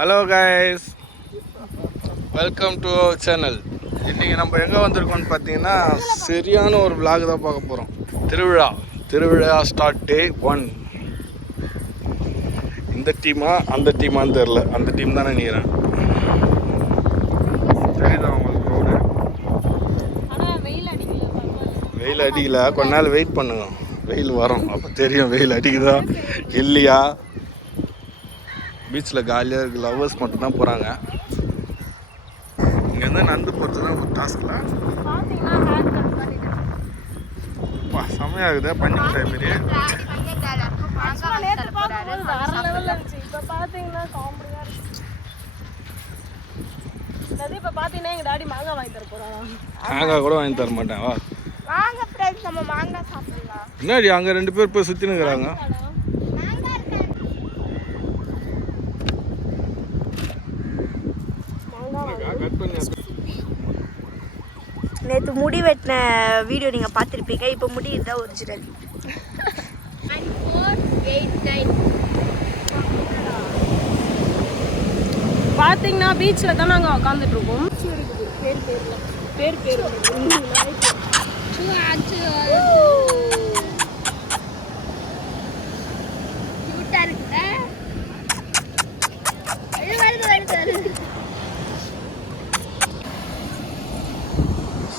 Hello guys, welcome to our channel. இன்றைக்கி நம்ம எங்கே வந்திருக்கோம்னு பார்த்தீங்கன்னா சரியான ஒரு vlog தான் பார்க்க போகிறோம். திருவிழா ஸ்டார்ட் டே 1. இந்த டீமா அந்த டீமான்னு தெரில, அந்த டீம் தான் நினைக்கிறேன். சரிதான் உங்களுக்கு ரோடு வெயில் அடிக்கல, கொஞ்ச நாள் வெயிட் பண்ணுங்க, வெயில் வரும் அப்போ தெரியும் வெயில் அடிக்குதா இல்லையா. பீச்சில் காலியாக இருக்குது, லவ்வர்ஸ் மட்டும்தான் போகிறாங்க. இங்கேருந்து நடந்து போகிறது தான் ஒரு டாஸ்கில். செம்மையாகுது பஞ்சு மிட்டாய் மாரி. மாங்காய் கூட வாங்கி தர மாட்டேன். வா என்னடி அங்கே 2 பேர் போய் சுற்றி நிற்கிறாங்க. நேற்று முடி வெட்டின வீடியோ நீங்கள் பார்த்துருப்பீங்க. இப்போ முடி இதுதான் ஒரிஜினல். பார்த்தீங்கன்னா பீச்சில் தான் நாங்கள் உட்காந்துட்டு இருக்கோம். பேர்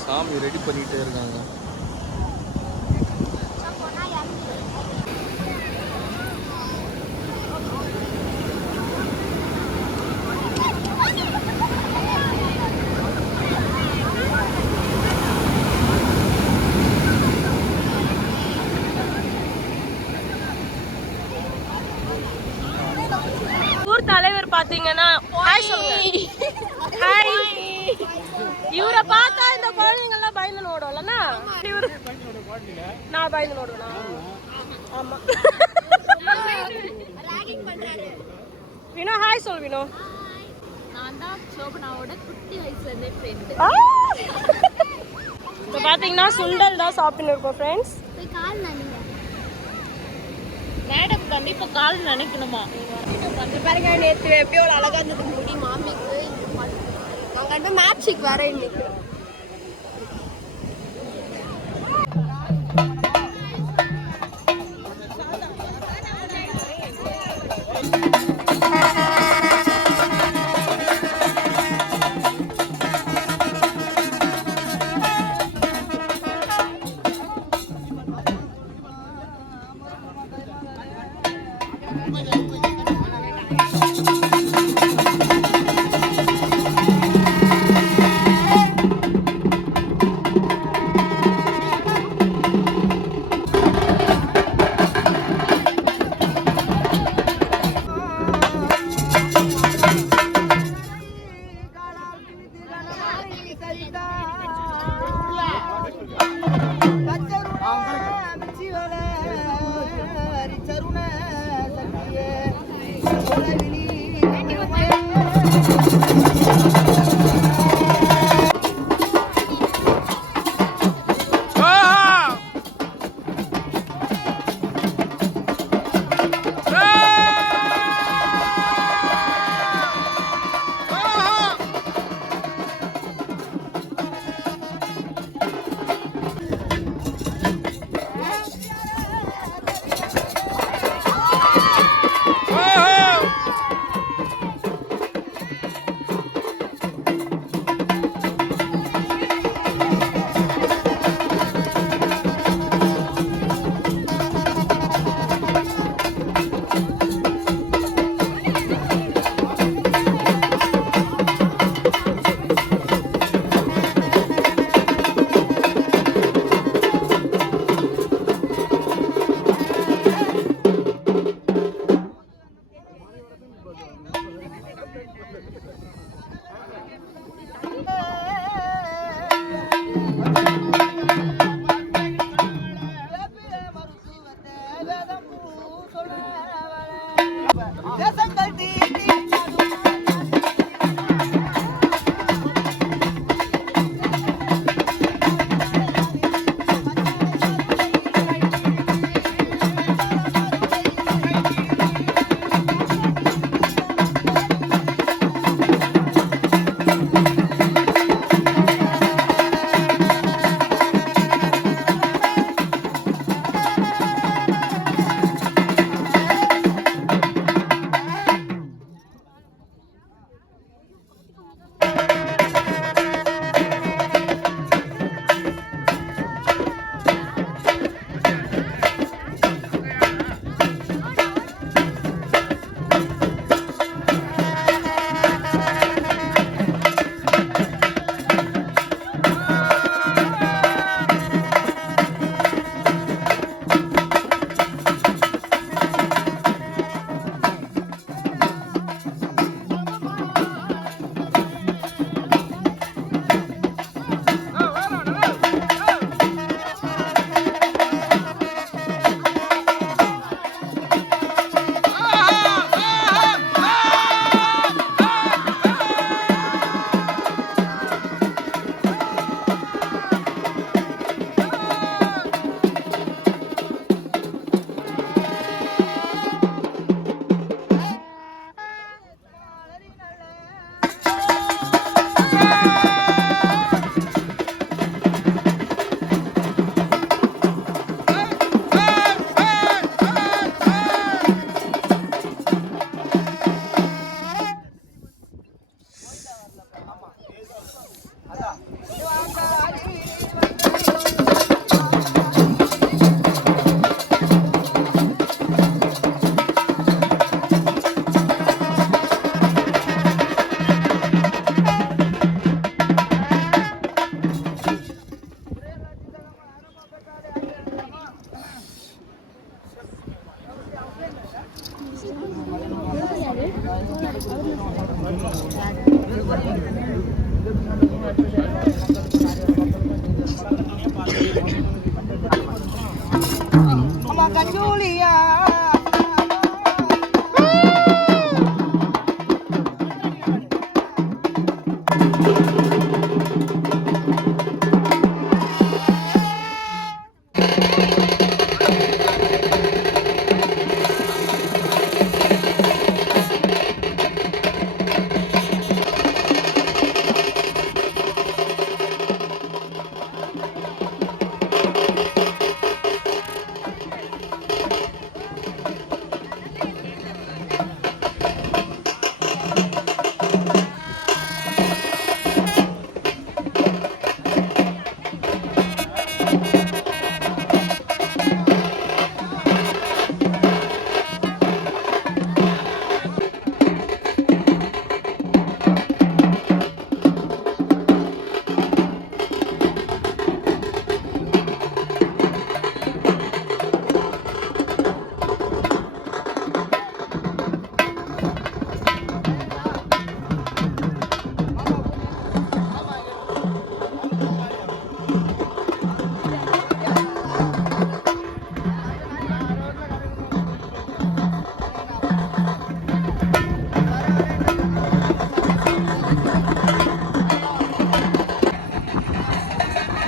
சாமி ரெடி பண்ணிகிட்டே இருக்காங்க. ஊர் தலைவர் பார்த்தீங்கன்னா ஹாய். இவரை பார்த்தா இந்த குழந்தைங்கள்லாம் பயந்து ஓடும்லண்ணா. நான் பயந்து ஓடுவேண்ணா. ஆமாம் வினோ ஹாய் சொல். வினோ இப்போ பார்த்தீங்கன்னா சுண்டல் தான் சாப்பிட்டு இருக்கோம் ஃப்ரெண்ட்ஸ். மேடம் கண்டிப்பா கால் நினைக்கணுமா பாருங்க, நேற்று எப்படியோ ஒரு அழகா இருந்தது முடி மாமிக்கு. நாங்கள் மேட்சிக் வேற இன்னைக்கு.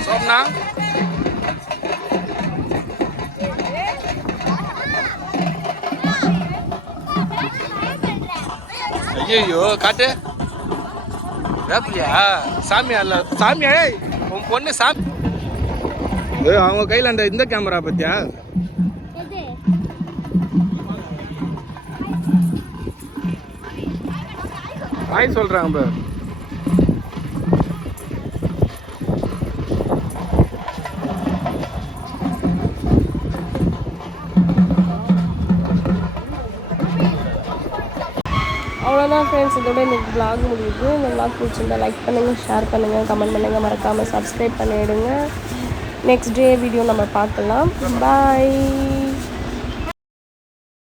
சோம்னா ஐயோ காட்டு வேப்பிலையா சாமியா இல்ல சாமியா ஏய் உன் பொண்ணு சாமி அவங்க கையில் அந்த இந்த கேமரா பத்தியா ஹாய் சொல்றாங்க பாரு. அவ்வளோதான் ஃப்ரெண்ட்ஸ், இதோட இன்னைக்கு vlog முடியுது. இந்த vlog பிடிச்சிருந்தா லைக் பண்ணுங்கள், ஷேர் பண்ணுங்கள், கமெண்ட் பண்ணுங்கள், மறக்காமல் சப்ஸ்கிரைப் பண்ணிவிடுங்க. நெக்ஸ்ட் டே வீடியோ நம்ம பார்க்கலாம். பாய்.